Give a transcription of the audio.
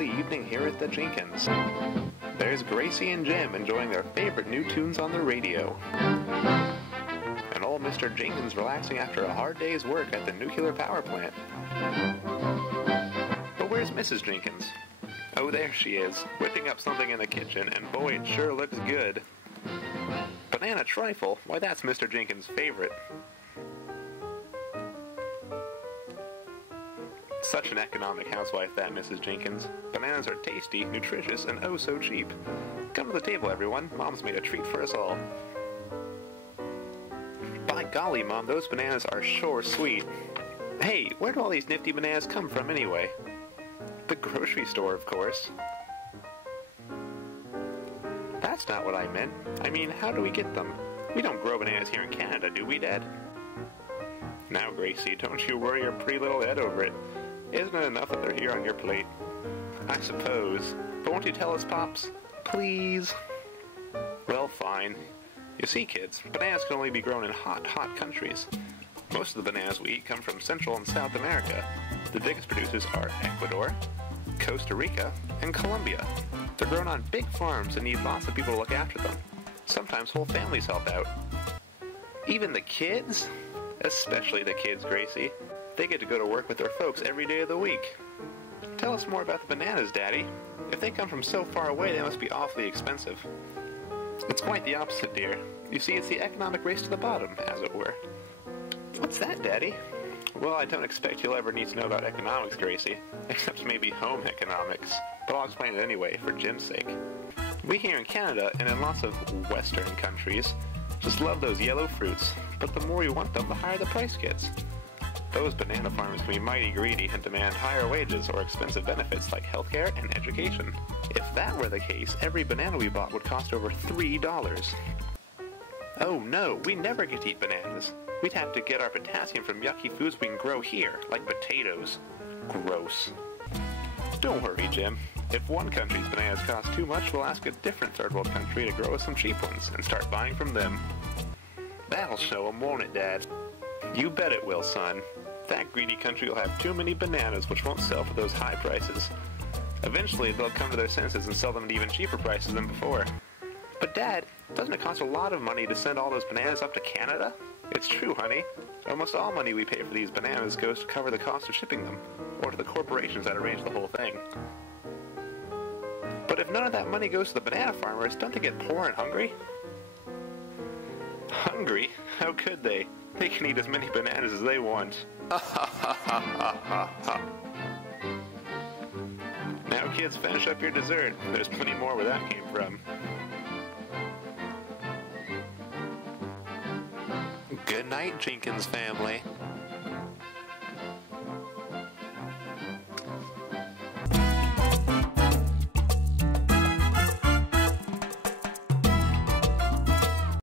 lovely evening here at the Jenkins. There's Gracie and Jim enjoying their favorite new tunes on the radio. And old Mr. Jenkins relaxing after a hard day's work at the nuclear power plant. But where's Mrs. Jenkins? Oh, there she is, whipping up something in the kitchen, and boy, it sure looks good. Banana Trifle? Why, that's Mr. Jenkins' favorite. Such an economic housewife, that Mrs. Jenkins. Bananas are tasty, nutritious, and oh so cheap. Come to the table, everyone. Mom's made a treat for us all. By golly, Mom, those bananas are sure sweet. Hey, where do all these nifty bananas come from anyway? The grocery store, of course. That's not what I meant. I mean, how do we get them? We don't grow bananas here in Canada, do we, Dad? Now, Gracie, don't you worry your pretty little head over it. Isn't it enough that they're here on your plate? I suppose. But won't you tell us, Pops? Please? Well, fine. You see, kids, bananas can only be grown in hot countries. Most of the bananas we eat come from Central and South America. The biggest producers are Ecuador, Costa Rica, and Colombia. They're grown on big farms and need lots of people to look after them. Sometimes whole families help out. Even the kids? Especially the kids, Gracie. They get to go to work with their folks every day of the week. Tell us more about the bananas, Daddy. If they come from so far away, they must be awfully expensive. It's quite the opposite, dear. You see, it's the economic race to the bottom, as it were. What's that, Daddy? Well, I don't expect you'll ever need to know about economics, Gracie, except maybe home economics. But I'll explain it anyway, for Jim's sake. We here in Canada, and in lots of Western countries, just love those yellow fruits, but the more we want them, the higher the price gets. Those banana farmers can be mighty greedy and demand higher wages or expensive benefits like healthcare and education. If that were the case, every banana we bought would cost over $3. Oh no, we never get to eat bananas. We'd have to get our potassium from yucky foods we can grow here, like potatoes. Gross. Don't worry, Jim. If one country's bananas cost too much, we'll ask a different third world country to grow us some cheap ones and start buying from them. That'll show 'em, won't it, Dad? You bet it will, son. That greedy country will have too many bananas which won't sell for those high prices. Eventually, they'll come to their senses and sell them at even cheaper prices than before. But Dad, doesn't it cost a lot of money to send all those bananas up to Canada? It's true, honey. Almost all money we pay for these bananas goes to cover the cost of shipping them, or to the corporations that arrange the whole thing. But if none of that money goes to the banana farmers, don't they get poor and hungry? Hungry? How could they? They can eat as many bananas as they want. Now kids, finish up your dessert. There's plenty more where that came from. Good night, Jenkins family.